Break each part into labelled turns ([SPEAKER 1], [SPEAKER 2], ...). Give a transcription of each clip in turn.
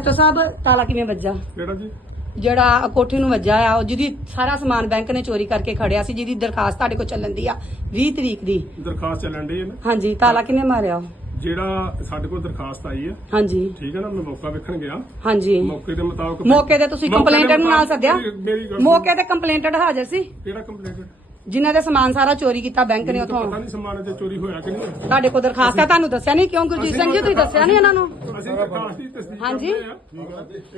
[SPEAKER 1] Doctor ਸਾਹਿਬ ਤਾਲਾ ਕਿਵੇਂ ਵੱਜਾ?
[SPEAKER 2] ਕਿਹੜਾ ਜੀ?
[SPEAKER 1] ਜਿਹੜਾ ਕੋਠੀ ਨੂੰ ਵੱਜਾ ਆ ਉਹ ਜਿਹਦੀ ਸਾਰਾ ਸਮਾਨ ਬੈਂਕ ਨੇ ਚੋਰੀ ਕਰਕੇ ਖੜਿਆ ਸੀ ਜਿਹਦੀ ਦਰਖਾਸਤ ਤੁਹਾਡੇ ਕੋਲ ਚੱਲਣ ਦੀ ਆ 20 ਤਰੀਕ ਦੀ।
[SPEAKER 2] ਦਰਖਾਸਤ ਚੱਲਣ ਦੀ ਹੈ ਨਾ?
[SPEAKER 1] ਹਾਂਜੀ ਤਾਲਾ ਕਿਨੇ ਮਾਰਿਆ ਉਹ?
[SPEAKER 2] ਜਿਹੜਾ ਸਾਡੇ ਕੋਲ ਦਰਖਾਸਤ ਆਈ ਹੈ।
[SPEAKER 1] ਹਾਂਜੀ।
[SPEAKER 2] ਠੀਕ ਹੈ ਨਾ ਮੈਂ ਮੌਕਾ ਵੇਖਣ ਗਿਆ।
[SPEAKER 1] ਹਾਂਜੀ।
[SPEAKER 2] ਮੌਕੇ ਦੇ ਮੁਤਾਬਕ
[SPEAKER 1] ਮੌਕੇ ਤੇ ਤੁਸੀਂ
[SPEAKER 2] ਮੌਕੇ ਦੇ
[SPEAKER 1] ਕੰਪਲੇਂਟਰ ਨੂੰ ਨਾਲ ਸੱਦਿਆ?
[SPEAKER 2] ਮੇਰੀ- ਮੇਰੀ ਗੱਲ
[SPEAKER 1] ਮੌਕੇ ਤੇ ਕੰਪਲੇਂਟਰ ਹਾਜ਼ਰ ਸੀ?
[SPEAKER 2] ਕਿਹੜਾ ਕੰਪਲੇਂਟ
[SPEAKER 1] ਜਿਨ੍ਹਾਂ ਦੇ ਸਮਾਨ ਸਾਰਾ ਚੋਰੀ ਕੀਤਾ ਬੈਂਕ ਨੇ
[SPEAKER 2] ਪਤਾ
[SPEAKER 1] ਉਥੋਂ।
[SPEAKER 2] ਨਹੀਂ ਸਮਾਨ ਤੇ ਚੋਰੀ ਹੋਇਆ ਕਿ ਨਹੀਂ
[SPEAKER 1] ਤੁਹਾਡੇ ਕੋਲ ਦਰਖਾਸਤ ਆ ਤੁਹਾਨੂੰ ਦੱਸਿਆ ਨਹੀਂ ਕਿਉਂ ਗੁਰਜੀਤ ਸਿੰਘ ਜੀ? ਤੁਸੀਂ ਦੱਸਿਆ ਨਹੀਂ ਇਹਨਾਂ ਨੂੰ?
[SPEAKER 2] ਅਸੀਂ ਤਸਦੀਕ
[SPEAKER 1] ਹਾਂਜੀ।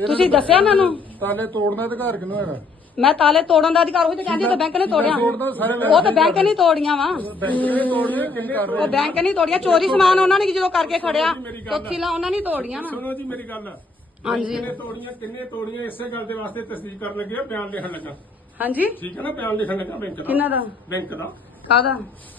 [SPEAKER 1] ਤੁਸੀਂ ਦੱਸਿਆ ਇਹਨਾਂ ਨੂੰ
[SPEAKER 3] ਤਾਲੇ ਤੋੜਨ ਦਾ ਅਧਿਕਾਰ ਕਿਹਨੂੰ ਹੈਗਾ?
[SPEAKER 1] ਮੈਂ ਤਾਲੇ ਤੋੜਨ ਦਾ ਅਧਿਕਾਰ ਹੋਈ ਤੇ ਕਹਿੰਦੀ ਉਹ ਤਾਂ ਬੈਂਕ ਨੇ ਤੋੜਿਆ। ਉਹ ਤਾਂ ਬੈਂਕ ਨੇ ਤੋੜੀਆਂ। ਵਾ।
[SPEAKER 3] ਕਿੰਨੇ
[SPEAKER 1] ਉਹ ਬੈਂਕ ਨਹੀਂ ਤੋੜੀਆਂ ਚੋਰੀ ਸਮਾਨ ਉਹਨਾਂ ਨੇ ਜਦੋਂ ਕਰਕੇ ਖੜਿਆ ਤੋਥੀਲਾ ਉਹਨਾਂ ਨੇ ਤੋੜੀਆਂ ਵਾ।
[SPEAKER 2] ਸੁਣੋ ਜੀ ਮੇਰੀ ਗੱਲ।
[SPEAKER 1] ਹਾਂਜੀ।
[SPEAKER 2] ਕਿੰਨੇ ਤੋੜੀਆਂ ਕਿੰਨੇ ਤੋੜੀਆਂ ਇਸੇ ਗੱਲ ਦੇ ਵਾਸਤੇ ਤਸਦੀਕ ਕਰਨ ਲੱਗੇ ਆ, ਬਿਆਨ ਲਿਖਣ ਲੱਗਾ।
[SPEAKER 1] ਹਾਂਜੀ।
[SPEAKER 2] ਠੀਕ ਹੈ ਨਾ ਬਿਆਨ ਲਿਖਣ ਲੱਗਾ ਬੈਂਕ ਦਾ।
[SPEAKER 1] ਕਿਹਨਾਂ ਦਾ?
[SPEAKER 2] ਬੈਂਕ ਦਾ।
[SPEAKER 1] ਕਾਦਾ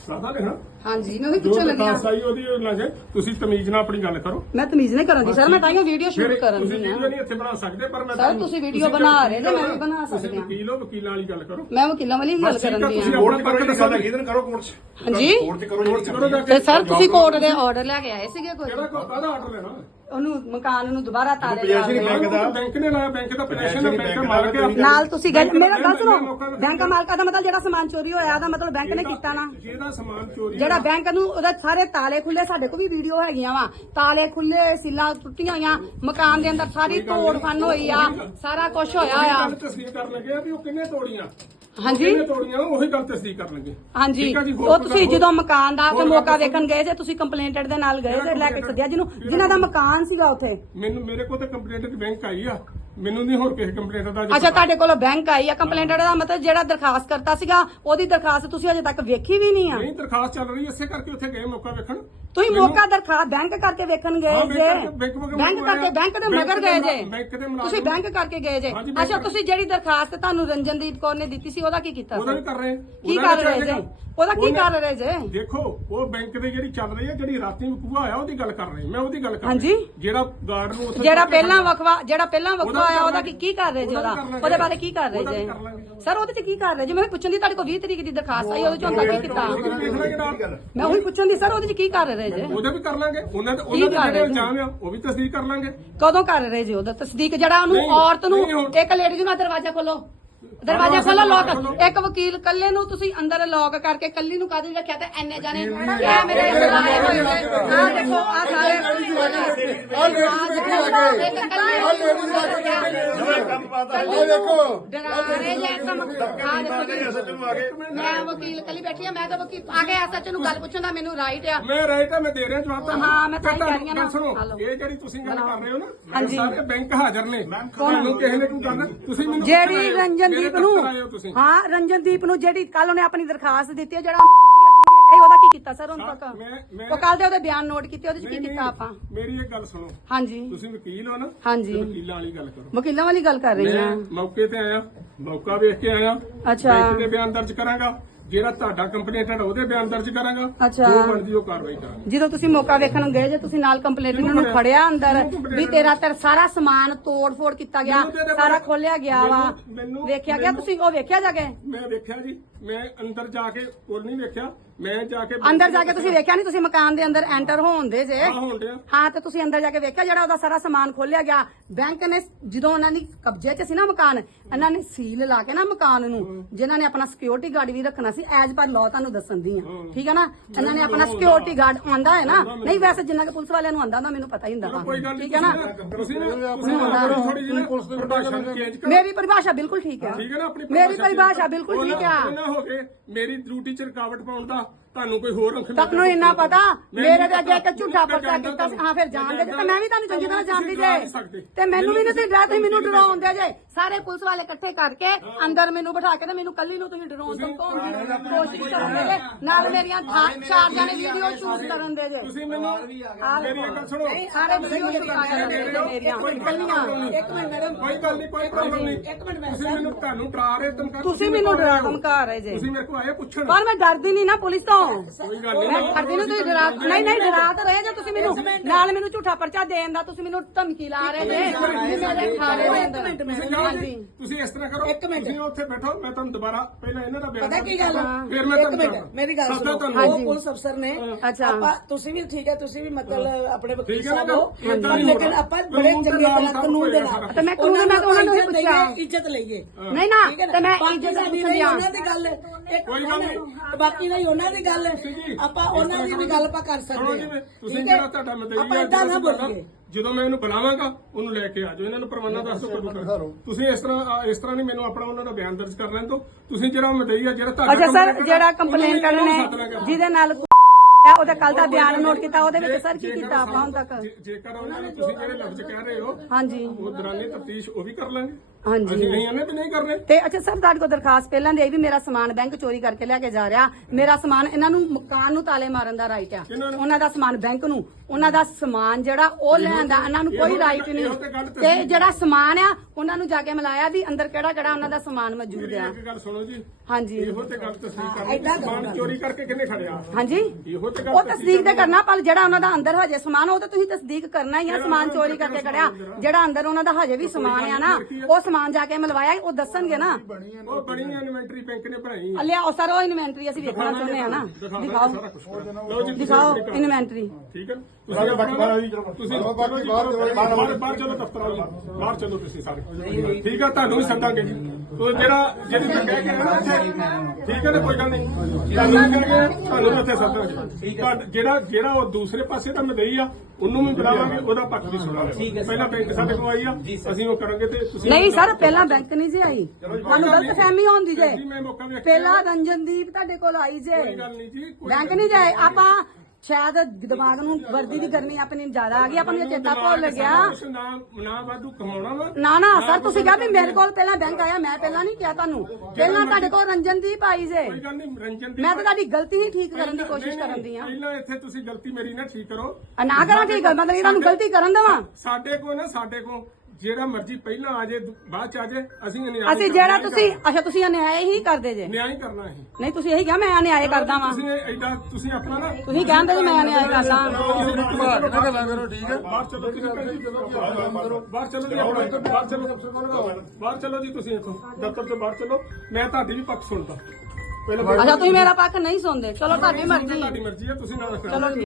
[SPEAKER 2] ਸਾਦਾ ਲਿਖਣਾ
[SPEAKER 1] ਹਾਂਜੀ ਮੈਂ ਵੀ
[SPEAKER 2] ਜੋ
[SPEAKER 1] ਪੁੱਛਣ ਲੱਗੀ
[SPEAKER 2] ਦਰਖਾਸਤ ਆਈ ਉਹਦੀ ਉਹ ਲੱਗੇ ਤੁਸੀਂ ਤਮੀਜ਼ ਨਾਲ ਆਪਣੀ ਗੱਲ ਕਰੋ।
[SPEAKER 1] ਮੈਂ ਤਮੀਜ਼ ਨਹੀਂ ਕਰਾਂਗੀ ਸਰ ਮੈਂ ਤਾਂ ਹੀ ਵੀਡੀਓ ਸ਼ੂਟ ਕਰਨ
[SPEAKER 2] ਤੁਸੀਂ
[SPEAKER 1] ਦੀ ਆ।
[SPEAKER 2] ਵੀਡੀਓ ਨਹੀਂ ਇੱਥੇ ਬਣਾ ਸਕਦੇ ਪਰ ਮੈਂ
[SPEAKER 1] ਸਰ,
[SPEAKER 2] ਤੁਹਾਨੂੰ-
[SPEAKER 1] ਤੁਸੀਂ ਵੀਡੀਓ
[SPEAKER 2] ਤੁਸੀਂ
[SPEAKER 1] ਬਣਾ ਰਹੇ ਜੇ, ਮੈਂ ਵੀ ਬਣਾ
[SPEAKER 2] ਤੁਸੀਂ
[SPEAKER 1] ਸਕਦੀ ਹਾਂ।
[SPEAKER 2] ਵਕੀਲ ਹੋ ਵਕੀਲਾਂ ਵਾਲੀ ਗੱਲ ਕਰੋ।
[SPEAKER 1] ਮੈਂ ਵਕੀਲਾਂ ਵਾਲੀ ਗੱਲ
[SPEAKER 2] ਬਸ ਠੀਕ ਆ,
[SPEAKER 1] ਕਰਨ ਦੀ
[SPEAKER 2] ਤੁਸੀਂ
[SPEAKER 1] ਆ।
[SPEAKER 2] ਆਪਣਾ ਪੱਖ ਦੱਸੋ
[SPEAKER 4] ਇਹਦੇ ਨਾਲ ਕਰੋ ਕੋਰਟ ਚ?
[SPEAKER 1] ਹਾਂਜੀ।
[SPEAKER 4] ਕੋਰਟ ਚ ਕਰੋ
[SPEAKER 2] ਕੋਰਟ ਚ ਕਰੋ ਜਾ
[SPEAKER 1] ਤੇ
[SPEAKER 2] ਕੇ।
[SPEAKER 1] ਸਰ ਤੁਸੀਂ ਕੋਰਟ ਦੇ ਆਰਡਰ ਲੈ ਕੇ ਆਏ ਸੀਗੇ ਕੋਈ?
[SPEAKER 2] ਕਿਹੜਾ ਕੋ ਕਾਹਦਾ ਆਰਡਰ ਲੈਣਾ?
[SPEAKER 1] ਉਹਨੂੰ ਮਕਾਨ ਨੂੰ ਦੁਬਾਰਾ ਤਾਲੇ ਲਾ
[SPEAKER 4] ਬੈਂਕ ਦਾ।
[SPEAKER 2] ਬੈਂਕ ਨੇ ਲਾਇਆ ਬੈਂਕ ਦਾ ਪੋਜੀਸ਼ਨ
[SPEAKER 4] Possession
[SPEAKER 2] ਬੈਂਕ ਮਾਰ ਕੇ
[SPEAKER 1] ਨਾਲ ਤੁਸੀਂ ਗੱਲ ਮੇਰਾ ਗੱਲ ਸੁਣੋ ਬੈਂਕ ਮਾਲਕਾ ਦਾ ਮਤਲਬ ਜਿਹੜਾ ਸਮਾਨ ਚੋਰੀ ਹੋਇਆ ਉਹਦਾ ਮਤਲਬ ਬੈਂਕ ਨੇ ਕੀਤਾ ਨਾ।
[SPEAKER 2] ਜਿਹਦਾ ਸਮਾਨ ਚੋਰੀ
[SPEAKER 1] ਜਿਹੜਾ ਬੈਂਕ ਨੂੰ ਉਹਦੇ ਸਾਰੇ ਤਾਲੇ ਖੁੱਲੇ ਸਾਡੇ ਕੋਲ ਵੀ ਵੀਡੀਓ ਹੈਗੀਆਂ ਵਾ। ਤਾਲੇ ਖੁੱਲੇ ਸਿੱਲਾਂ ਟੁੱਟੀਆਂ ਹੋਈਆਂ ਮਕਾਨ ਦੇ ਅੰਦਰ ਸਾਰੀ ਤੋੜ ਫੰਨ ਹੋਈ ਆ ਸਾਰਾ ਕੁਝ ਹੋਇਆ ਆ।
[SPEAKER 2] ਤਸਦੀਕ ਕਰਨ ਲੱਗੇ ਆ ਵੀ ਉਹ ਕਿੰਨੇ ਤੋੜੀਆਂ?
[SPEAKER 1] ਹਾਂਜੀ?
[SPEAKER 2] ਕਿੰਨੇ ਤੋੜੀਆਂ? ਉਹੀ ਗੱਲ ਤਸਦੀਕ ਕਰਨ ਲੱਗੇ
[SPEAKER 1] ਹਾਂਜੀ।
[SPEAKER 2] ਠੀਕ ਆ ਜੀ, ਹੋਰ
[SPEAKER 1] ਉਹ
[SPEAKER 2] ਕੋਈ
[SPEAKER 1] ਤੁਸੀਂ
[SPEAKER 2] ਗੱਲ-
[SPEAKER 1] ਜਦੋਂ ਮਕਾਨ ਦਾ ਤੇ
[SPEAKER 2] ਹੋਰ
[SPEAKER 1] ਮੌਕਾ
[SPEAKER 2] ਗੱਲ
[SPEAKER 1] ਵੇਖਣ ਗਏ ਜੇ ਤੁਸੀਂ ਕੰਪਲੇਂਟਡ ਦੇ ਨਾਲ ਗਏ ਤੇ ਲੈ ਕੇ
[SPEAKER 2] complainant?
[SPEAKER 1] ਸੱਦਿਆ ਜਿਹਨੂੰ ਜਿਨ੍ਹਾਂ ਦਾ ਮਕਾਨ ਸੀਗਾ ਉੱਥੇ।
[SPEAKER 2] ਮੈਨੂੰ ਮੇਰੇ ਕੋਲ ਤਾਂ ਕੰਪਲੇਂਟ ਦੀ ਬੈਂਕ ਆਈ ਆ। ਮੈਨੂੰ ਨਹੀਂ ਹੋਰ ਕਿਸੇ ਕੰਪਲੇਂਟ ਦਾ
[SPEAKER 1] ਅੱਛਾ ਤੁਹਾਡੇ ਕੋਲ ਬੈਂਕ ਆਈ ਆ। ਕੰਪਲੇਂਟਡ ਦਾ ਮਤਲਬ ਜਿਹੜਾ ਦਰਖਾਸਤ ਕਰਤਾ ਸੀਗਾ ਉਹਦੀ ਦਰਖਾਸਤ ਤੁਸੀਂ ਅਜੇ ਤੱਕ ਵੇਖੀ ਵੀ ਨਹੀਂ ਆ।
[SPEAKER 2] ਨਹੀਂ ਦਰਖਾਸਤ ਚੱਲ ਰਹੀ ਇਸੇ ਕਰਕੇ ਉੱਥੇ ਗਏ ਮੌਕਾ ਵੇਖਣ।
[SPEAKER 1] ਤੁਸੀਂ ਮੌਕਾ ਦਰਖਾਸਤ ਬੈਂਕ ਕਰਕੇ ਵੇਖਣ ਗਏ ਜੇ।
[SPEAKER 2] ਬੈਂਕ ਕਰਕੇ- ਬੈਂਕ
[SPEAKER 1] ਦੇ ਮਗਰ ਗਏ ਜੇ। ਤੁਸੀਂ ਬੈਂਕ ਕਰਕੇ ਗਏ ਜੇ। ਅੱਛਾ ਤੁਸੀਂ ਜਿਹੜੀ ਦਰਖਾਸਤ ਤੁਹਾਨੂੰ ਰੰਜਨਦੀਪ ਕੌਰ ਨੇ ਦਿੱਤੀ ਸੀ ਉਹਦਾ ਕੀ ਕੀਤਾ
[SPEAKER 2] ਉਹਦਾ? ਵੀ ਕਰ ਰਹੇ।
[SPEAKER 1] ਕੀ ਕਰ ਰਹੇ ਜੇ। ਉਹਦਾ ਕੀ ਕਰ ਰਹੇ ਜੇ?
[SPEAKER 2] ਦੇਖੋ ਉਹ ਬੈਂਕ ਦੀ ਜਿਹੜੀ ਚੱਲ ਰਹੀ ਹੈ ਜਿਹੜੀ ਰਾਤੀ ਵਕੂਆ ਹੋਇਆ ਉਹਦੀ ਗੱਲ ਕਰ ਰਹੇ। ਮੈਂ ਉਹਦੀ ਗੱਲ ਕਰ
[SPEAKER 1] ਹਾਂਜੀ।
[SPEAKER 2] ਜਿਹੜਾ ਗਾਰਡ ਨੂੰ ਉੱਥੇ
[SPEAKER 1] ਜਿਹੜਾ ਪਹਿਲਾਂ ਵਕਵਾ ਜਿਹੜਾ ਪਹਿਲਾਂ ਵਕਵਾ ਆਇਆ ਉਹਦਾ। ਕੀ ਕੀ ਕਰ ਰਹੇ ਜੀ
[SPEAKER 2] ਉਹਦਾ
[SPEAKER 1] ਉਹਦਾ? ਬਾਰੇ ਕੀ ਕਰ ਰਹੇ ਜੀ। ਸਰ ਉਹਦੇ ਚ ਕੀ ਕਰ ਰਹੇ ਜੀ? ਮੈਂ ਪੁੱਛਣ ਦੀ ਤੁਹਾਡੇ ਕੋਲ 20 ਤਰੀਕ ਦੀ ਦਰਖਾਸਤ ਆਈ ਉਹਦੇ ਚ ਹੁੰਦਾ ਕੀ ਕੀਤਾ? ਮੈਂ ਉਹੀ ਪੁੱਛਣ ਦੀ ਸਰ ਉਹਦੇ ਚ ਕੀ ਕਰ ਰਹੇ ਜੀ।
[SPEAKER 2] ਉਹਦਾ ਵੀ ਕਰ ਲਾਂਗੇ। ਉਹਨਾਂ ਦੇ ਉਹਨਾਂ ਦੇ ਜਿਹੜੇ
[SPEAKER 1] ਰਹੇ
[SPEAKER 2] ਇਲਜ਼ਾਮ ਆ ਉਹ ਵੀ ਤਸਦੀਕ ਕਰ ਲਾਂਗੇ।
[SPEAKER 1] ਕਦੋਂ ਕਰ ਰਹੇ ਜੀ? ਉਹਦਾ ਤਸਦੀਕ ਜਿਹੜਾ ਉਹਨੂੰ ਔਰਤ ਨੂੰ ਇੱਕ ਲੇਡੀ ਨੂੰ ਦਰਵਾਜ਼ਾ ਖੋਲੋ। ਦਰਵਾਜ਼ਾ ਖੋਲੋ ਲੋਕ ਇੱਕ ਵਕੀਲ ਕੱਲੇ ਨੂੰ ਤੁਸੀਂ ਅੰਦਰ ਲੌਕ ਕਰਕੇ ਕੱਲੀ ਨੂੰ ਕਾਹਦੇ ਰੱਖਿਆ ਤੇ ਐਨੇ ਜਾਣੇ ਇਹ ਮੇਰੇ ਲਾਏ ਹੋਏ ਨੇ ਆ ਦੇਖੋ ਆ ਸਾਰੇ ਆ ਦੇਖੋ। ਡਰਾਰੇ ਜੇ ਕੰਮ ਆ ਦੇਖੋ ਮੈਂ ਵਕੀਲ ਕੱਲੀ ਬੈਠੀ ਆ ਮੈਂ ਤਾਂ ਵਕੀਲ ਆ ਕੇ ਐਸਐਚ ਨੂੰ ਗੱਲ ਪੁੱਛਣ ਦਾ ਮੈਨੂੰ ਰਾਈਟ ਆ।
[SPEAKER 2] ਮੈਂ ਰਾਈਟ ਆ ਮੈਂ ਦੇ ਰਿਹਾ ਜਵਾਬ ਤੁਹਾਨੂੰ।
[SPEAKER 1] ਹਾਂ, ਮੈਂ ਤਾਂ
[SPEAKER 2] ਤੇ
[SPEAKER 1] ਰਹੀ ਹਾਂ ਨਾ।
[SPEAKER 2] ਸੁਣੋ। ਇਹ ਜਿਹੜੀ ਤੁਸੀਂ ਗੱਲ ਕਰ ਰਹੇ ਹੋ ਨਾ। ਸਾਰੇ ਬੈਂਕ ਹਾਜ਼ਰ ਨੇ। ਤੁਹਾਨੂੰ ਕਿਸੇ ਨੇ ਕੋਈ ਗੱਲ ਤੁਸੀਂ ਮੈਨੂੰ
[SPEAKER 1] ਜਿਹੜੀ
[SPEAKER 2] ਮੇਰੇ
[SPEAKER 1] ਰੰਜਨਦੀਪ। ਨੂੰ। ਹਾਂ ਰੰਜਨਦੀਪ ਨੂੰ ਜਿਹੜੀ ਕੱਲ ਉਹਨੇ ਆਪਣੀ ਦਰਖਾਸਤ ਦਿੱਤੀ ਹੈ ਜਿਹੜਾ ਉਹਨੂੰ ਕੁੱਤੀਆਂ ਚੁੰਡੀਆਂ ਕਹੀ ਉਹਦਾ ਕੀ ਕੀਤਾ ਸਰ ਹੁਣ ਤੱਕ? ਉਹ ਕੱਲ ਦੇ ਉਹਦੇ ਬਿਆਨ ਨੋਟ ਕੀਤੇ ਉਹਦੇ ਚ ਕੀ ਕੀਤਾ ਆਪਾਂ?
[SPEAKER 2] ਮੇਰੀ ਇੱਕ ਗੱਲ ਸੁਣੋ।
[SPEAKER 1] ਹਾਂਜੀ।
[SPEAKER 2] ਤੁਸੀਂ ਵਕੀਲ ਹੋ ਨਾ
[SPEAKER 1] ਹਾਂਜੀ।
[SPEAKER 2] ਵਕੀਲਾਂ ਵਾਲੀ ਗੱਲ ਕਰੋ।
[SPEAKER 1] ਵਕੀਲਾਂ ਵਾਲੀ ਗੱਲ ਕਰ ਰਹੀ ਹਾਂ
[SPEAKER 2] ਮੌਕੇ ਤੇ ਆਇਆ ਮੌਕਾ ਵੇਖ ਕੇ ਆਇਆ
[SPEAKER 1] ਅੱਛਾ।
[SPEAKER 2] ਦੇ ਬਿਆਨ ਦਰਜ ਕਰਾਂਗਾ। ਜਿਹੜਾ ਤੁਹਾਡਾ ਕੰਪਲੇਂਟਡ ਉਹਦੇ ਬਿਆਨ ਦਰਜ ਕਰਾਂਗਾ।
[SPEAKER 1] ਅੱਛਾ।
[SPEAKER 2] ਜੋ ਬਣਦੀ ਉਹ ਕਾਰਵਾਈ ਕਰਾਂਗੇ।
[SPEAKER 1] ਜਦੋਂ ਤੁਸੀਂ ਮੌਕਾ ਵੇਖਣ ਗਏ ਜੇ ਤੁਸੀਂ ਨਾਲ ਕੰਪਲੇਂਟ ਨੂੰ ਖੜਿਆ ਅੰਦਰ ਵੀ ਤੇਰਾ ਤੇਰਾ ਸਾਰਾ ਸਮਾਨ ਤੋੜ ਫੋੜ ਕੀਤਾ ਗਿਆ
[SPEAKER 2] ਮੈਨੂੰ ਤੇ ਇਹਦੇ
[SPEAKER 1] ਸਾਰਾ ਖੋਲਿਆ ਗਿਆ ਵਾ।
[SPEAKER 2] ਮੈਨੂੰ- ਮੈਨੂੰ-
[SPEAKER 1] ਵੇਖਿਆ ਗਿਆ ਤੁਸੀਂ ਉਹ ਵੇਖਿਆ ਜਾ ਕੇ?
[SPEAKER 2] ਮੈਂ ਵੇਖਿਆ ਜੀ। ਮੈਂ ਅੰਦਰ ਜਾ ਕੇ ਕੋਲ ਨਹੀਂ ਵੇਖਿਆ। ਮੈਂ ਜਾ ਕੇ
[SPEAKER 1] ਅੰਦਰ ਜਾ ਕੇ ਤੁਸੀਂ ਵੇਖਿਆ। ਨਹੀਂ? ਤੁਸੀਂ ਮਕਾਨ ਦੇ ਅੰਦਰ ਐਂਟਰ ਹੋਣ ਦੇ ਜੇ।
[SPEAKER 2] ਹਾਂ ਹੋਣ ਡਿਆ
[SPEAKER 1] ਹਾਂ ਤੇ ਤੁਸੀਂ ਅੰਦਰ ਜਾ ਕੇ ਵੇਖਿਆ ਜਿਹੜਾ ਉਹਦਾ ਸਾਰਾ ਸਮਾਨ ਖੋਲਿਆ ਗਿਆ? ਬੈਂਕ ਨੇ ਜਦੋਂ ਉਹਨਾਂ ਦੀ ਕਬਜ਼ੇ 'ਚ ਸੀ ਨਾ ਮਕਾਨ ਇਹਨਾਂ ਨੇ ਸੀਲ ਲਾ ਕੇ ਨਾ ਮਕਾਨ ਨੂੰ ਜਿਨ੍ਹਾਂ ਨੇ ਆਪਣਾ ਸਿਕਿਉਰਿਟੀ ਗਾਰਡ ਵੀ ਰੱਖਣਾ ਸੀ ਐਜ ਪਰ ਲਾਅ ਤੁਹਾਨੂੰ ਦੱਸਣ ਦੀ ਆ। ਠੀਕ ਹੈ ਨਾ? ਇਹਨਾਂ ਨੇ ਆਪਣਾ ਸਿਕਿਉਰਿਟੀ ਗਾਰਡ ਆਂਦਾ ਹੈ ਨਾ? ਨਹੀਂ ਵੈਸੇ ਜਿੰਨਾ ਕਿ ਪੁਲਿਸ ਵਾਲਿਆਂ ਨੂੰ ਆਂਦਾ ਹੁੰਦਾ ਮੈਨੂੰ ਪਤਾ ਹੀ ਹੁੰਦਾ ਵਾ ਠੀਕ ਹੈ ਨਾ?
[SPEAKER 2] ਤੁਸੀਂ ਥੋੜੀ ਜਿਹੀ
[SPEAKER 1] ਮੇਰੀ ਪਰਿਭਾਸ਼ਾ ਬਿਲਕੁਲ ਠੀਕ ਹੈ
[SPEAKER 2] ਹੈ
[SPEAKER 1] ਮੇਰੀ ਪਰਿਭਾਸ਼ਾ ਬਿਲਕੁਲ ਠੀਕ
[SPEAKER 2] ਨਾ ਹੋ ਕੇ ਮੇਰੀ ਡਿਊਟੀ 'ਚ ਰੁਕਾਵਟ ਪਾਉਣ ਦਾ ਤੁਹਾਨੂੰ ਕੋਈ ਹੋਰ ਅੰਖ
[SPEAKER 1] ਤੁਹਾਨੂੰ ਇੰਨਾ ਪਤਾ?
[SPEAKER 2] ਮੈਂ
[SPEAKER 1] ਮੇਰੇ ਤੇ ਅੱਗੇ ਇੱਕ। ਝੂਠਾ
[SPEAKER 2] ਮੈਂ
[SPEAKER 1] ਪਰਚਾ ਕੀਤਾ ਸੀ। ਹਾਂ ਫਿਰ ਜਾਣਦੇ ਜੇ ਤੇ ਮੈਂ ਵੀ ਤੁਹਾਨੂੰ ਚੰਗੀ ਤਰ੍ਹਾਂ ਜਾਣਦੀ। ਜੇ। ਤੇ ਮੈਨੂੰ ਵੀ ਨਹੀਂ ਤੁਸੀਂ ਡਰਾ ਤੁਸੀਂ ਮੈਨੂੰ ਡਰਾਉਂਦੇ ਜੇ। ਸਾਰੇ ਪੁਲਿਸ ਵਾਲੇ ਇਕੱਠੇ ਕਰਕੇ ਅੰਦਰ ਮੈਨੂੰ ਬਿਠਾ ਕੇ ਤੇ ਮੈਨੂੰ ਕੱਲੀ ਨੂੰ ਤੁਸੀਂ ਡਰਾਉਣ ਤੋਂ ਕੌਣ ਕੋਸ਼ਿਸ਼ ਕਰਦੇ ਜੇ ਨਾਲ ਮੇਰੀਆਂ ਥਾ- ਚਾਰ ਜਾਣੇ ਵੀਡੀਓ ਸ਼ੂਟ ਕਰਨ ਦੇ ਜੇ।
[SPEAKER 2] ਤੁਸੀਂ ਮੈਨੂੰ ਮੇਰੀ ਇੱਕ ਗੱਲ ਸੁਣੋ।
[SPEAKER 1] ਸਾਰੇ ਵੀਡੀਓ ਸ਼ੂਟ ਕਰਨ ਦੇ ਜੇ ਮੇਰੀਆਂ
[SPEAKER 2] ਕੋਈ
[SPEAKER 1] ਕੱਲੀਆਂ
[SPEAKER 2] ਇੱਕ ਮਿੰਟ ਮੈਡਮ। ਕੋਈ ਗੱਲ ਨਹੀਂ ਕੋਈ ਪ੍ਰੋਬਲਮ ਨਹੀਂ ਇੱਕ ਮਿੰਟ ਮੈਨੂੰ ਤੁਹਾਨੂੰ ਡਰਾ ਰਹੇ ਧਮਕਾ
[SPEAKER 1] ਤੁਸੀਂ ਮੈਨੂੰ ਡਰਾ ਧਮਕਾ ਰਹੇ ਜੇ।
[SPEAKER 2] ਤੁਸੀਂ ਮੇਰੇ ਕੋਲ ਆਏ ਪੁੱਛਣ।
[SPEAKER 1] ਪਰ ਮੈਂ ਡਰਦੀ ਨਹੀਂ ਨਾ ਪੁਲਿਸ ਤੋਂ ਮੈਂ ਕਰਦੀ ਨਹੀਂ ਤੁਸੀਂ ਡਰਾ ਨਹੀਂ ਨਹੀਂ ਡਰਾ ਤਾਂ ਰਹੇ ਜੇ ਤੁਸੀਂ ਮੈਨੂੰ। ਨਾਲ ਮੈਨੂੰ ਝੂਠਾ ਪਰਚਾ ਦੇਣ ਦਾ ਤੁਸੀਂ ਮੈਨੂੰ ਧਮਕੀ ਲਾ ਰਹੇ ਜੇ ਵੀ ਮੇਰੇ ਖਾਣੇ ਦੇ ਅੰਦਰ।
[SPEAKER 2] ਤੁਸੀਂ ਜਾਓ ਜੀ
[SPEAKER 1] ਹਾਂਜੀ।
[SPEAKER 2] ਤੁਸੀਂ ਇਸ ਤਰ੍ਹਾਂ ਕਰੋ
[SPEAKER 4] ਇੱਕ ਮਿੰਟ।
[SPEAKER 2] ਤੁਸੀਂ ਉੱਥੇ ਬੈਠੋ ਮੈਂ ਤੁਹਾਨੂੰ ਦੁਬਾਰਾ ਪਹਿਲਾਂ ਇਹਨਾਂ ਦਾ ਬਿਆਨ
[SPEAKER 4] ਪਤਾ ਕੀ ਗੱਲ ਆ?
[SPEAKER 2] ਫਿਰ ਮੈਂ
[SPEAKER 4] ਇੱਕ
[SPEAKER 2] ਤੁਹਾਨੂੰ
[SPEAKER 4] ਮਿੰਟ,
[SPEAKER 2] ਦੱਸਦਾ।
[SPEAKER 4] ਮੇਰੀ ਗੱਲ
[SPEAKER 2] ਸੱਦਾ
[SPEAKER 4] ਸੁਣੋ।
[SPEAKER 2] ਤੁਹਾਨੂੰ।
[SPEAKER 4] ਉਹ ਪੁਲਿਸ ਅਫਸਰ ਨੇ।
[SPEAKER 1] ਅੱਛਾ।
[SPEAKER 4] ਆਪਾਂ ਤੁਸੀਂ ਵੀ ਠੀਕ ਹੈ ਤੁਸੀਂ ਵੀ ਮਤਲਬ ਆਪਣੇ ਵਕੀਲ
[SPEAKER 2] ਠੀਕ ਹੈ ਨਾ,
[SPEAKER 4] ਸਾਹਿਬ ਹੋ।
[SPEAKER 2] ਏਦਾਂ
[SPEAKER 4] ਪਰ
[SPEAKER 2] ਨਹੀਂ
[SPEAKER 4] ਲੇਕਿਨ
[SPEAKER 2] ਹੋਣਾ।
[SPEAKER 4] ਆਪਾਂ
[SPEAKER 2] ਕਾਨੂੰਨ
[SPEAKER 4] ਬੜੇ
[SPEAKER 2] ਦੇ
[SPEAKER 4] ਚੰਗੇ
[SPEAKER 2] ਨਾਲ
[SPEAKER 4] ਤਰ੍ਹਾਂ
[SPEAKER 2] ਸਭ
[SPEAKER 4] ਕਾਨੂੰਨ ਦੇ
[SPEAKER 2] ਕੁਝ
[SPEAKER 4] ਨਾਲ।
[SPEAKER 2] ਹੋਏਗਾ
[SPEAKER 1] ਤੇ ਮੈਂ ਕਾਨੂੰਨ ਮੈਂ ਤਾਂ ਉਹਨਾਂ ਨੂੰ ਹੀ
[SPEAKER 4] ਇੱਜ਼ਤ
[SPEAKER 1] ਪੁੱਛਿਆ।
[SPEAKER 4] ਦਈਏ, ਇੱਜ਼ਤ ਲਈਏ।
[SPEAKER 1] ਨਹੀਂ ਨਾ ਤੇ ਮੈਂ
[SPEAKER 4] ਬਾਕੀ
[SPEAKER 1] ਇੱਜ਼ਤ
[SPEAKER 4] ਸਾਡੀ
[SPEAKER 1] ਪੁੱਛਣ
[SPEAKER 4] ਨਹੀਂ
[SPEAKER 1] ਦਿਆਂ
[SPEAKER 4] ਉਹਨਾਂ ਦੀ ਗੱਲ ਹੈ ਇੱਕ
[SPEAKER 2] ਕੋਈ ਗੱਲ ਨਹੀਂ।
[SPEAKER 4] ਤੇ ਬਾਕੀ ਨਹੀਂ ਉਹਨਾਂ ਦੀ ਗੱਲ ਹੈ
[SPEAKER 2] ਜੀ।
[SPEAKER 4] ਆਪਾਂ ਉਹਨਾਂ ਦੀ ਵੀ ਗੱਲ ਆਪਾਂ ਕਰ ਸਕਦੇ ਹਾਂ
[SPEAKER 2] ਤੁਸੀਂ? ਜਿਹੜਾ ਤੁਹਾਡਾ ਮਦਈ
[SPEAKER 4] ਆਪਾਂ ਏਦਾਂ ਨਾ ਬੋਲੀਏ
[SPEAKER 2] ਜਦੋਂ ਮੈਂ ਉਹਨੂੰ ਬੁਲਾਵਾਂਗਾ ਉਹਨੂੰ ਲੈ ਕੇ ਆ ਜਾਓ ਇਹਨਾਂ ਨੂੰ ਪਰਵਾਨਾ ਦੱਸ ਦਿਓ। ਤੁਸੀਂ ਇਸ ਤਰ੍ਹਾਂ ਇਸ ਤਰ੍ਹਾਂ ਨਹੀਂ ਮੈਨੂੰ ਆਪਣਾ ਉਹਨਾਂ ਦਾ ਬਿਆਨ ਦਰਜ ਕਰ ਲੈਣ ਤੋਂ ਤੁਸੀਂ ਜਿਹੜਾ ਮਦਈ ਆ ਜਿਹੜਾ ਤੁਹਾਡਾ
[SPEAKER 1] ਅੱਛਾ ਸਰ ਜਿਹੜਾ ਕੰਪਲੇਨ ਕਰਨ। ਜਿਹਦੇ ਨਾਲ ਆ ਉਹਦਾ ਕੱਲ ਦਾ ਬਿਆਨ ਨੋਟ ਕੀਤਾ ਉਹਦੇ ਵਿੱਚ ਸਰ ਕੀ
[SPEAKER 2] ਜੇਕਰ
[SPEAKER 1] ਕੀਤਾ ਆਪਾਂ ਹੁਣ ਤੱਕ
[SPEAKER 2] ਜੇਕਰ ਉਹਨਾਂ ਨੂੰ ਤੁਸੀਂ ਜਿਹੜੇ ਲਫ਼ਜ਼ ਕਹਿ ਰਹੇ ਹੋ
[SPEAKER 1] ਹਾਂਜੀ
[SPEAKER 2] ਉਹ ਦੌਰਾਨੇ ਤਫਤੀਸ਼ ਉਹ ਵੀ ਕਰ ਲਾਂਗੇ
[SPEAKER 1] ਹਾਂਜੀ।
[SPEAKER 2] ਅਸੀਂ ਨਹੀਂ ਆਨੇ ਤੇ ਨਹੀਂ ਕਰਨੇ।
[SPEAKER 1] ਤੇ ਅੱਛਾ ਸਰ ਤੁਹਾਡੇ ਕੋਲ ਦਰਖਾਸਤ ਪਹਿਲਾਂ ਦੀ ਆਈ ਵੀ ਮੇਰਾ ਸਮਾਨ ਬੈਂਕ ਚੋਰੀ ਕਰਕੇ ਲੈ ਕੇ ਜਾ ਰਿਹਾ। ਮੇਰਾ ਸਮਾਨ ਇਹਨਾਂ ਨੂੰ ਮਕਾਨ ਨੂੰ ਤਾਲੇ ਮਾਰਨ ਦਾ ਰਾਈਟ ਆ।
[SPEAKER 2] ਕਿਹਨਾਂ ਨੂੰ?
[SPEAKER 1] ਉਹਨਾਂ ਦਾ ਸਮਾਨ ਬੈਂਕ ਨੂੰ। ਉਹਨਾਂ ਦਾ ਸਮਾਨ ਜਿਹੜਾ ਉਹ ਲੈਣ ਦਾ ਇਹਨਾਂ ਨੂੰ ਕੋਈ
[SPEAKER 2] ਇਹੋ-
[SPEAKER 1] ਰਾਈਟ
[SPEAKER 2] ਇਹੋ ਤੇ ਗੱਲ
[SPEAKER 1] ਨਹੀਂ
[SPEAKER 2] ਤੁਸੀਂ-
[SPEAKER 1] ਤੇ ਜਿਹੜਾ ਸਮਾਨ ਆ ਉਹਨਾਂ ਨੂੰ ਜਾ ਕੇ ਮਿਲਾਇਆ ਵੀ ਅੰਦਰ ਕਿਹੜਾ ਕਿਹੜਾ ਉਹਨਾਂ ਦਾ ਸਮਾਨ ਮੌਜੂਦ
[SPEAKER 2] ਮੇਰੀ
[SPEAKER 1] ਆ।
[SPEAKER 2] ਇੱਕ ਗੱਲ ਸੁਣੋ ਜੀ।
[SPEAKER 1] ਹਾਂਜੀ।
[SPEAKER 2] ਇਹੋ ਤੇ ਗੱਲ ਤਸਦੀਕ ਕਰਨੀ
[SPEAKER 4] ਏਦਾਂ
[SPEAKER 2] ਸਮਾਨ ਚੋਰੀ ਕਰਕੇ ਕਿੰਨੇ ਖੜਿਆ?
[SPEAKER 1] ਹਾਂਜੀ।
[SPEAKER 2] ਇਹੋ ਤੇ ਗੱਲ
[SPEAKER 1] ਉਹ ਤਸਦੀਕ ਤੇ ਕਰਨਾ। ਪਰ ਜਿਹੜਾ ਉਹਨਾਂ ਦਾ ਅੰਦਰ ਹਜੇ ਸਮਾਨ ਆ, ਉਹ ਤਾਂ ਤੁਸੀਂ ਤਸਦੀਕ ਕਰਨਾ ਹੀ ਆ ਸਮਾਨ ਚੋਰੀ ਕਰਕੇ ਕੜਿਆ ਜਿਹੜਾ ਅੰਦਰ ਉਹਨਾਂ ਦਾ ਹਜੇ ਵੀ ਸਮਾਨ ਆ ਨਾ ਉਹ ਸਮਾਨ ਜਾ ਕੇ ਮਿਲਵਾਇਆ ਉਹ ਦੱਸਣਗੇ ਨਾ।
[SPEAKER 2] ਉਹ ਬਣੀ ਇਨਵੈਂਟਰੀ ਬੈਂਕ ਨੇ ਬਣਾਈ ਆ।
[SPEAKER 1] ਲਿਆਓ ਸਰ ਉਹ ਇਨਵੈਂਟਰੀ ਅਸੀਂ ਵੇਖਣਾ ਚਾਹੁੰਦੇ ਆ ਨਾ।
[SPEAKER 2] ਦਿਖਾਓ
[SPEAKER 1] ਦਿਖਾਓ।
[SPEAKER 2] ਸਾਰਾ ਕੁਝ ਲਓ ਜੀ ਤੁਸੀਂ
[SPEAKER 1] ਦਿਖਾਓ
[SPEAKER 2] ਆਪਣੀ ਕਰੋ।
[SPEAKER 1] ਇਨਵੈਂਟਰੀ
[SPEAKER 2] ਠੀਕ ਹੈ ਤੁਸੀਂ। ਤੁਸੀਂ
[SPEAKER 3] ਬਾਹਰ
[SPEAKER 2] ਬਾਹਰ ਚਲੋ ਦਫ਼ਤਰ ਆਓ ਜੀ। ਬਾਹਰ ਚਲੋ ਤੁਸੀਂ ਸਾਰੇ। ਠੀਕ ਹੈ ਤੁਹਾਨੂੰ ਵੀ ਸੱਦਾਂਗੇ ਜੀ। ਤੋ ਜਿਹੜਾ ਜਿਹੜੀ ਮੈਂ ਕਹਿ ਕੇ ਆਇਆ ਨਾ ਠੀਕ ਹੈ ਨਾ ਕੋਈ ਗੱਲ ਨਹੀਂ। ਤੁਹਾਨੂੰ ਵੀ ਕਹਿ ਕੇ ਤੁਹਾਨੂੰ ਵੀ ਉੱਥੇ ਸੱਦਾਂਗੇ ਤੁਹਾਡਾ- ਜਿਹੜਾ ਜਿਹੜਾ ਉਹ ਦੂਸਰੇ ਪਾਸੇ ਦਾ ਮਦਈ ਆ ਉਹਨੂੰ ਵੀ ਬੁਲਾਵਾਂਗੇ ਉਹਦਾ ਪੱਖ ਵੀ ਸੁਣਾਵਾਂਗੇ ਪਹਿਲਾਂ ਬੈਂਕ ਸਾਡੇ ਕੋਲ ਆਈ ਆ ਅਸੀਂ ਉਹ ਕਰਾਂਗੇ ਤੇ ਤੁਸੀਂ
[SPEAKER 1] ਨਹੀਂ ਸਰ ਪਹਿਲਾਂ ਬੈਂਕ ਨਹੀਂ ਜੇ ਆਈ। ਤੁਹਾਨੂੰ ਗਲਤ ਫਹਿਮੀ ਹੁੰਦੀ ਜੇ। ਪਹਿਲਾਂ ਰੰਜਨਦੀਪ ਤੁਹਾਡੇ ਕੋਲ ਆਈ ਜੇ।
[SPEAKER 2] ਕੋਈ ਗੱਲ ਨਹੀਂ ਜੀ ਕੋਈ
[SPEAKER 1] ਬੈਂਕ ਨਹੀਂ। ਜਾਏ। ਆਪਾਂ ਸ਼ਾਇਦ ਦਿਮਾਗ ਨੂੰ ਵਰਦੀ ਦੀ ਗਰਮੀ ਆਪਣੀ ਜ਼ਿਆਦਾ ਆ ਗਈ ਆਪਾਂ ਨੂੰ ਇਹ ਚੇਤਾ ਭੁੱਲ ਗਿਆ।
[SPEAKER 2] ਕੁਛ ਨਾ ਨਾ ਵਾਧੂ ਕਮਾਉਣਾ ਵਾ।
[SPEAKER 1] ਨਾ ਨਾ ਸਰ ਤੁਸੀਂ ਕਿਹਾ ਵੀ ਮੇਰੇ ਕੋਲ ਪਹਿਲਾਂ ਬੈਂਕ ਆਇਆ ਮੈਂ ਪਹਿਲਾਂ ਨਹੀਂ ਕਿਹਾ ਤੁਹਾਨੂੰ। ਪਹਿਲਾਂ ਤੁਹਾਡੇ ਕੋਲ ਰੰਜਨਦੀਪ ਆਈ ਜੇ। ਮੈਂ ਤਾਂ ਤੁਹਾਡੀ ਗਲਤੀ ਹੀ ਠੀਕ ਕਰਨ ਦੀ ਕੋਸ਼ਿਸ਼ ਕਰਨ ਦੀ ਆ
[SPEAKER 2] ਪਹਿਲਾਂ ਇੱਥੇ ਤੁਸੀਂ ਗਲਤੀ ਮੇਰੀ ਨਾ ਠੀਕ ਕਰੋ।
[SPEAKER 1] ਨਾ ਕਰਾਂ ਠੀਕ ਮਤਲਬ ਕਿ ਤੁਹਾਨੂੰ ਗਲਤੀ ਕਰਨ ਦੇਵਾਂ?
[SPEAKER 2] ਸਾਡੇ ਕੋਲ ਨਾ ਸਾਡੇ ਕੋਲ ਜਿਹੜਾ ਮਰਜ਼ੀ ਪਹਿਲਾਂ ਆ ਜੇ ਬਾਅਦ ਚ ਆ ਜੇ ਅਸੀਂ ਨਿਆਂ
[SPEAKER 1] ਅਸੀਂ ਜਿਹੜਾ ਤੁਸੀਂ ਅੱਛਾ ਤੁਸੀਂ ਅਨਿਆਏ ਹੀ ਕਰਦੇ ਜੇ।
[SPEAKER 2] ਨਿਆਂ ਹੀ ਕਰਨਾ ਹੈ
[SPEAKER 1] ਨਹੀਂ ਤੁਸੀਂ ਇਹੀ ਕਿਹਾ ਮੈਂ ਅਨਿਆਏ ਕਰਦਾ ਵਾਂ।
[SPEAKER 2] ਤੁਸੀਂ ਐਡਾ ਤੁਸੀਂ ਆਪਣਾ ਨਾ
[SPEAKER 1] ਤੁਸੀਂ ਕਹਿੰਦੇ ਜੀ ਮੈਂ ਅਨਿਆਏ ਕਰਦਾ।
[SPEAKER 2] ਬਾਹਰ ਚਲੋ ਤੁਸੀਂ ਬਾਹਰ ਚਲੋ ਜੀ ਆਪਣਾ ਬਾਹਰ ਚਲੋ। ਬਾਹਰ ਚਲੋ ਜੀ ਤੁਸੀਂ ਇੱਥੋਂ ਦਫ਼ਤਰ ਤੋਂ ਬਾਹਰ ਚਲੋ। ਮੈਂ ਤੁਹਾਡੀ ਵੀ ਪੱਖ ਸੁਣਦਾ। ਪਹਿਲਾਂ
[SPEAKER 1] ਅੱਛਾ ਤੁਸੀਂ ਮੇਰਾ ਪੱਖ ਨਹੀਂ ਸੁਣਦੇ। ਚਲੋ ਤੁਹਾਡੀ ਮਰਜ਼ੀ।
[SPEAKER 2] ਤੁਹਾਡੀ ਮਰਜ਼ੀ ਹੈ ਤੁਸੀਂ ਨਾ
[SPEAKER 1] ਚਲੋ ਠੀਕ